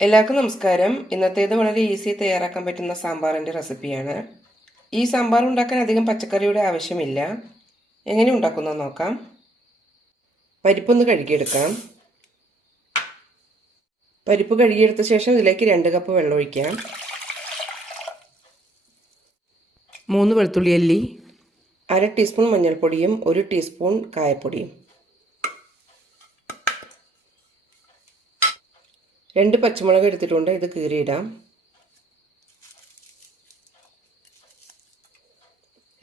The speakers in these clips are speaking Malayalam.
എല്ലാവർക്കും നമസ്കാരം. ഇന്നത്തേത് വളരെ ഈസി തയ്യാറാക്കാൻ പറ്റുന്ന സാമ്പാറിന്റെ റെസിപ്പിയാണ് ഈ സാമ്പാർ ഉണ്ടാക്കാൻ അധികം പച്ചക്കറിയുടെ ആവശ്യമില്ല. എങ്ങനെ ഉണ്ടാക്കുന്നത് നോക്കാം. പരിപ്പൊന്ന് കഴുകിയെടുക്കാം. പരിപ്പ് കഴുകിയെടുത്ത ശേഷം ഇതിലേക്ക് രണ്ട് കപ്പ് വെള്ളം ഒഴിക്കാം. മൂന്ന് വെളുത്തുള്ളി അല്ലി അര ടീസ്പൂൺ മഞ്ഞൾപ്പൊടിയും ഒരു ടീസ്പൂൺ കായപ്പൊടിയും. രണ്ട് പച്ചമുളക് എടുത്തിട്ടുണ്ട് ഇത് കീറിയിടാം.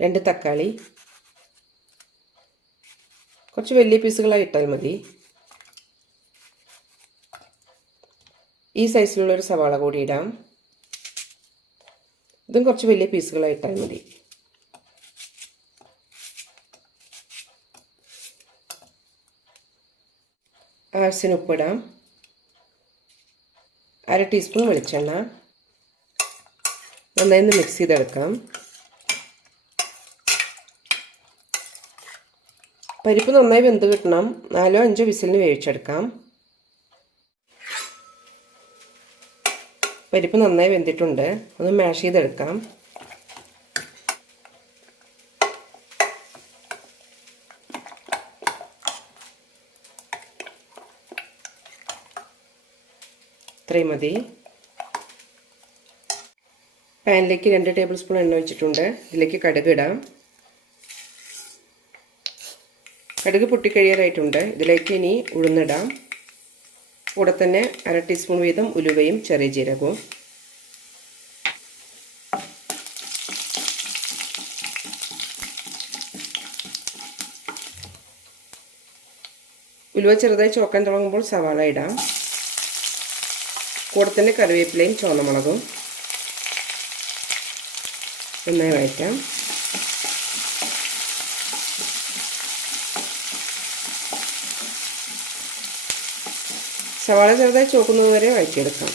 രണ്ട് തക്കാളി. കുറച്ച് വലിയ പീസുകളായി ഇട്ടാൽ മതി. ഈ സൈസിലുള്ള ഒരു സവാള കൂടി ഇടാം. ഇതും കുറച്ച് വലിയ പീസുകളായി ഇട്ടാൽ മതി. ആവശ്യത്തിന് ഉപ്പിടാം അര ടീസ്പൂൺ വെളിച്ചെണ്ണ നന്നായി ഒന്ന് മിക്സ് ചെയ്തെടുക്കാം. പരിപ്പ് നന്നായി വെന്ത് കിട്ടണം. നാലോ അഞ്ചോ വിസിലിന് വേവിച്ചെടുക്കാം. പരിപ്പ് നന്നായി വെന്തിട്ടുണ്ട്. ഒന്ന് മാഷ് ചെയ്തെടുക്കാം. ഇത്രയും മതി. പാനിലേക്ക് രണ്ട് ടേബിൾ സ്പൂൺ എണ്ണ വെച്ചിട്ടുണ്ട് ഇതിലേക്ക് കടുക് ഇടാം. കടുക് പൊട്ടിക്കഴിയാറായിട്ടുണ്ട്. ഇതിലേക്ക് ഇനി ഉഴുന്നിടാം. കൂടെ തന്നെ അര ടീസ്പൂൺ വീതം ഉലുവയും ചെറിയ ജീരകവും. ഉലുവ ചെറുതായി ചോക്കാൻ തുടങ്ങുമ്പോൾ സവാള ഇടാം. കൂടെ തന്നെ കറിവേപ്പിലയും ചുവന്നമുളകും നന്നായി വഴറ്റാം. സവാള ചെറുതായി ചോക്കുന്നത് വരെ വഴറ്റിയെടുക്കാം.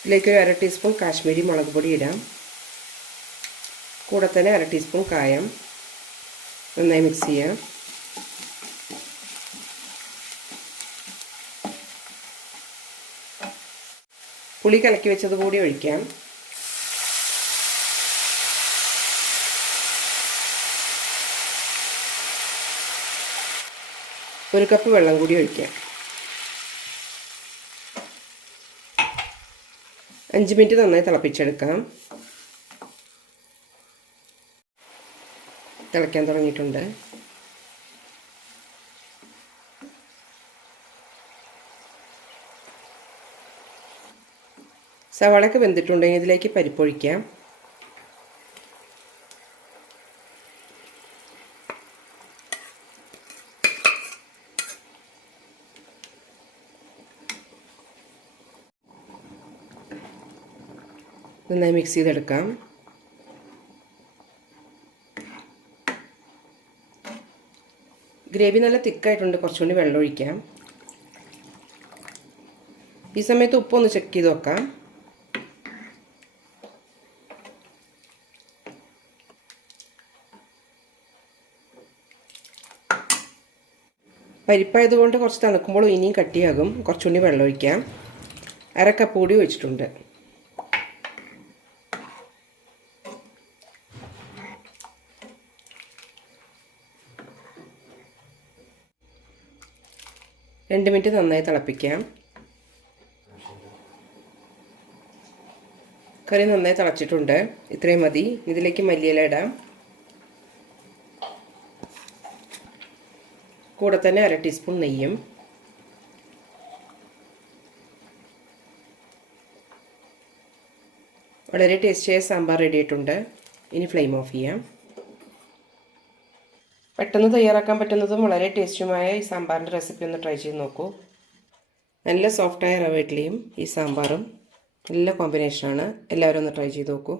ഇതിലേക്ക് ഒരു അര ടീസ്പൂൺ കാശ്മീരി മുളക് പൊടി ഇടാം. കൂടെ തന്നെ അര ടീസ്പൂൺ കായം നന്നായി മിക്സ് ചെയ്യാം. പുളി കലക്കി വെച്ചത് കൂടി ഒഴിക്കാം. ഒരു കപ്പ് വെള്ളം കൂടി ഒഴിക്കാം. അഞ്ച് മിനിറ്റ് നന്നായി തിളപ്പിച്ചെടുക്കാം. തിളയ്ക്കാൻ തുടങ്ങിയിട്ടുണ്ട്. സവാളയൊക്കെ വെന്തിട്ടുണ്ടെങ്കിൽ ഇതിലേക്ക് പരിപ്പൊഴിക്കാം നന്നായി മിക്സ് ചെയ്തെടുക്കാം. ഗ്രേവി നല്ല തിക്കായിട്ടുണ്ട്. കുറച്ചുകൂടി വെള്ളം ഒഴിക്കാം. ഈ സമയത്ത് ഉപ്പൊന്ന് ചെക്ക് ചെയ്ത് നോക്കാം പരിപ്പായതുകൊണ്ട് കുറച്ച് തണുക്കുമ്പോൾ ഇനിയും കട്ടിയാകും. കുറച്ചുകൂടി വെള്ളം ഒഴിക്കാം. അര കപ്പ് കൂടി ഒഴിച്ചിട്ടുണ്ട്. രണ്ട് മിനിറ്റ് നന്നായി തിളപ്പിക്കാം. കറി നന്നായി തിളച്ചിട്ടുണ്ട്. ഇത്രയും മതി. ഇതിലേക്ക് മല്ലിയില ഇടാം. കൂടെ തന്നെ അര ടീസ്പൂൺ നെയ്യും. വളരെ ടേസ്റ്റിയായ സാമ്പാർ റെഡി ആയിട്ടുണ്ട്. ഇനി ഫ്ലെയിം ഓഫ് ചെയ്യാം. പെട്ടെന്ന് തയ്യാറാക്കാൻ പറ്റുന്നതും വളരെ ടേസ്റ്റുമായ ഈ സാമ്പാറിന്റെ റെസിപ്പി ഒന്ന് ട്രൈ ചെയ്ത് നോക്കൂ. നല്ല സോഫ്റ്റായ റവ ഇഡ്ഡലിയും ഈ സാമ്പാറും നല്ല കോമ്പിനേഷനാണ് എല്ലാവരും ഒന്ന് ട്രൈ ചെയ്ത് നോക്കൂ.